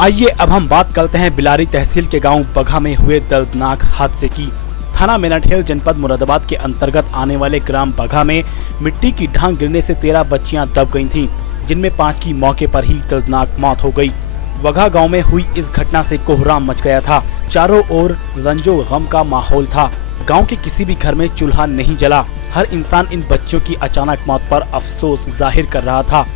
आइए अब हम बात करते हैं बिलारी तहसील के गांव बघा में हुए दर्दनाक हादसे की। थाना मेनाठेल जनपद मुरादाबाद के अंतर्गत आने वाले ग्राम बघा में मिट्टी की ढांक गिरने से 13 बच्चियां दब गई थीं, जिनमें 5 की मौके पर ही दर्दनाक मौत हो गई। बघा गांव में हुई इस घटना से कोहराम मच गया था। चारों ओर रंजो गम का माहौल था। गांव के किसी भी घर में चूल्हा नहीं जला। हर इंसान इन बच्चों की अचानक मौत पर अफसोस जाहिर कर रहा था।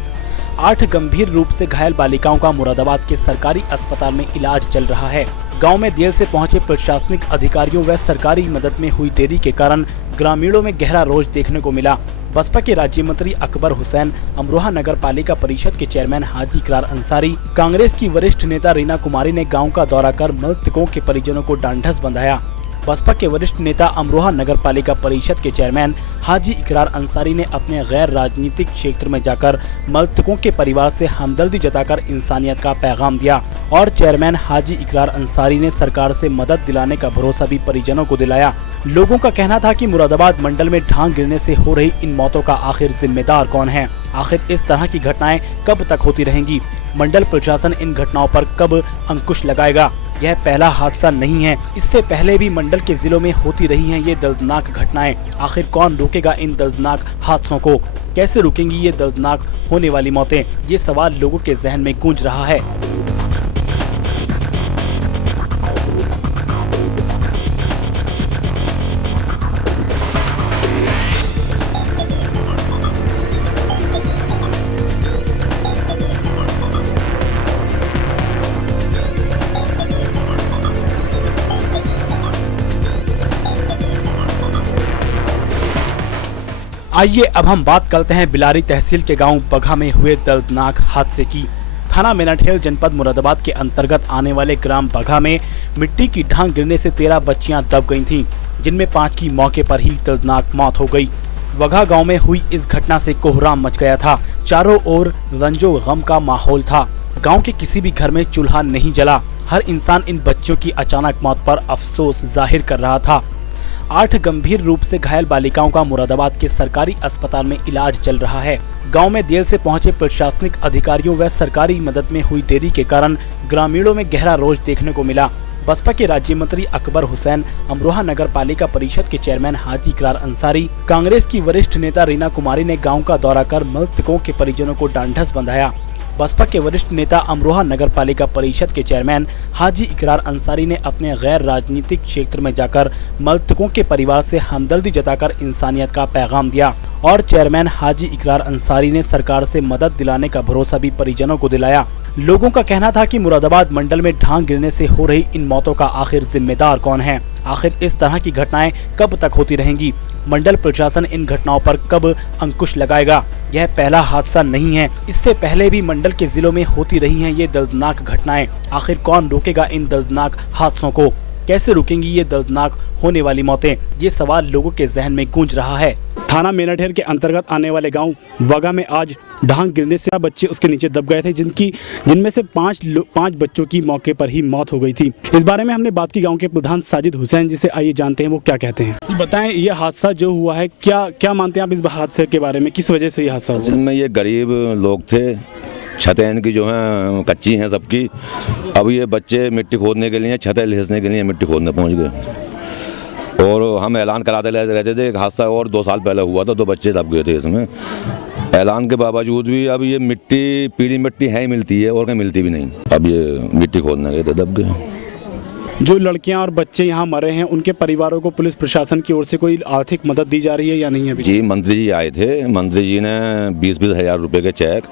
8 गंभीर रूप से घायल बालिकाओं का मुरादाबाद के सरकारी अस्पताल में इलाज चल रहा है। गांव में देर से पहुंचे प्रशासनिक अधिकारियों व सरकारी मदद में हुई देरी के कारण ग्रामीणों में गहरा रोष देखने को मिला। बसपा के राज्य मंत्री अकबर हुसैन, अमरोहा नगर पालिका परिषद के चेयरमैन हाजी इकरार अंसारी, कांग्रेस की वरिष्ठ नेता रीना कुमारी ने गाँव का दौरा कर मृतकों के परिजनों को ढांढस बंधाया। बसपा के वरिष्ठ नेता अमरोहा नगर पालिका परिषद के चेयरमैन हाजी इकरार अंसारी ने अपने गैर राजनीतिक क्षेत्र में जाकर मृतकों के परिवार से हमदर्दी जताकर इंसानियत का पैगाम दिया और चेयरमैन हाजी इकरार अंसारी ने सरकार से मदद दिलाने का भरोसा भी परिजनों को दिलाया। लोगों का कहना था कि मुरादाबाद मंडल में ढांक गिरने से हो रही इन मौतों का आखिर जिम्मेदार कौन है? आखिर इस तरह की घटनाएं कब तक होती रहेंगी? मंडल प्रशासन इन घटनाओं पर कब अंकुश लगाएगा? यह पहला हादसा नहीं है। इससे पहले भी मंडल के जिलों में होती रही हैं ये दर्दनाक घटनाएं। आखिर कौन रोकेगा इन दर्दनाक हादसों को? कैसे रुकेंगी ये दर्दनाक होने वाली मौतें? ये सवाल लोगों के जहन में गूंज रहा है। आइए अब हम बात करते हैं बिलारी तहसील के गांव बघा में हुए दर्दनाक हादसे की। थाना मेनाठेल जनपद मुरादाबाद के अंतर्गत आने वाले ग्राम बघा में मिट्टी की ढांक गिरने से 13 बच्चियां दब गई थीं, जिनमें 5 की मौके पर ही दर्दनाक मौत हो गई। बघा गांव में हुई इस घटना से कोहराम मच गया था। चारों ओर रंजो गम का माहौल था। गाँव के किसी भी घर में चूल्हा नहीं जला। हर इंसान इन बच्चों की अचानक मौत पर अफसोस जाहिर कर रहा था। 8 गंभीर रूप से घायल बालिकाओं का मुरादाबाद के सरकारी अस्पताल में इलाज चल रहा है। गांव में देर से पहुंचे प्रशासनिक अधिकारियों व सरकारी मदद में हुई देरी के कारण ग्रामीणों में गहरा रोष देखने को मिला। बसपा के राज्य मंत्री अकबर हुसैन, अमरोहा नगर पालिका परिषद के चेयरमैन हाजी इकरार अंसारी, कांग्रेस की वरिष्ठ नेता रीना कुमारी ने गाँव का दौरा कर मृतकों के परिजनों को ढांढस बंधाया। बसपा के वरिष्ठ नेता अमरोहा नगर पालिका परिषद के चेयरमैन हाजी इकरार अंसारी ने अपने गैर राजनीतिक क्षेत्र में जाकर मृतकों के परिवार से हमदर्दी जताकर इंसानियत का पैगाम दिया और चेयरमैन हाजी इकरार अंसारी ने सरकार से मदद दिलाने का भरोसा भी परिजनों को दिलाया। लोगों का कहना था कि मुरादाबाद मंडल में ढांक गिरने से हो रही इन मौतों का आखिर जिम्मेदार कौन है? आखिर इस तरह की घटनाएं कब तक होती रहेंगी? मंडल प्रशासन इन घटनाओं पर कब अंकुश लगाएगा? यह पहला हादसा नहीं है। इससे पहले भी मंडल के जिलों में होती रही हैं ये दर्दनाक घटनाएं। आखिर कौन रोकेगा इन दर्दनाक हादसों को? कैसे रुकेंगी ये दर्दनाक होने वाली मौतें? ये सवाल लोगों के जहन में गूंज रहा है। थाना मेनाठेल के अंतर्गत आने वाले गांव बघा में आज ढांक गिरने से बच्चे उसके नीचे दब गए थे, जिनमें से 5 बच्चों की मौके पर ही मौत हो गई थी। इस बारे में हमने बात की गांव के प्रधान साजिद हुसैन जी से। आइए जानते हैं वो क्या कहते हैं। बताएं, ये हादसा जो हुआ है, क्या मानते हैं आप इस हादसे के बारे में? किस वजह से ये हादसा हुआ? असल में ये गरीब लोग थे, छतें इनकी जो हैं कच्ची हैं सबकी। अब ये बच्चे मिट्टी खोदने के लिए, छतें लिसने के लिए मिट्टी खोदने पहुंच गए और हम ऐलान कराते रहते थे। एक हादसा और 2 साल पहले हुआ था, 2 बच्चे दब गए थे इसमें। ऐलान के बावजूद भी अब ये मिट्टी, पीली मिट्टी है ही मिलती है और कहीं मिलती भी नहीं। अब ये मिट्टी खोदने गए थे, दब गए। जो लड़कियां और बच्चे यहाँ मरे हैं, उनके परिवारों को पुलिस प्रशासन की ओर से कोई आर्थिक मदद दी जा रही है या नहीं है? जी, मंत्री जी आए थे। मंत्री जी ने 20-20 हज़ार रुपये के चेक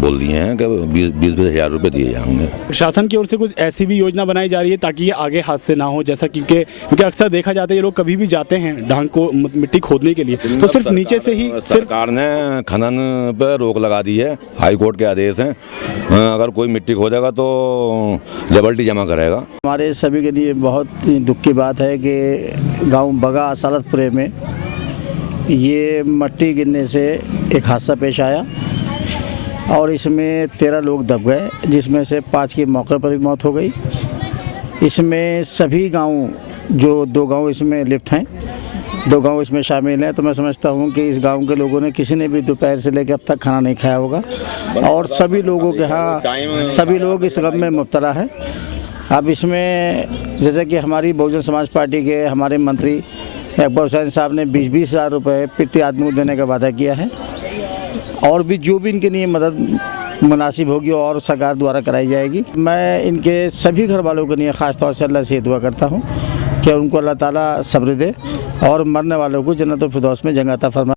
बोल दिए हैं कि 20-20 हज़ार रुपये दिए जाएंगे। प्रशासन की ओर से कुछ ऐसी भी योजना बनाई जा रही है ताकि ये आगे हादसे ना हो? जैसा क्योंकि अक्सर देखा जाता है ये लोग कभी भी जाते हैं ढांक को मिट्टी खोदने के लिए तो सिर्फ नीचे से ही। सरकार ने खनन पर रोक लगा दी है। हाई कोर्ट के आदेश हैं, अगर कोई मिट्टी खोदेगा तो लिबर्टी जमा करेगा। हमारे सभी के लिए बहुत दुख की बात है कि गाँव बघा सालतपुरे में ये मिट्टी गिरने से एक हादसा पेश आया और इसमें 13 लोग दब गए, जिसमें से 5 की मौके पर ही मौत हो गई। इसमें सभी गांव, जो 2 गांव इसमें लिप्त हैं, 2 गांव इसमें शामिल हैं, तो मैं समझता हूं कि इस गांव के लोगों ने किसी ने भी दोपहर से लेकर अब तक खाना नहीं खाया होगा और सभी लोगों के यहाँ सभी लोग इस गम में मुब्तला है। अब इसमें जैसे कि हमारी बहुजन समाज पार्टी के हमारे मंत्री अकबर हुसैन साहब ने 20-20 हज़ार रुपये प्रति आदमी को देने का वादा किया है और भी जो भी इनके लिए मदद मुनासिब होगी और सरकार द्वारा कराई जाएगी। मैं इनके सभी घर वालों के लिए ख़ास तौर से अल्लाह से दुआ करता हूँ कि उनको अल्लाह ताला सब्र दे और मरने वालों को जन्नतुल फिरदौस में जगह अता फरमाए।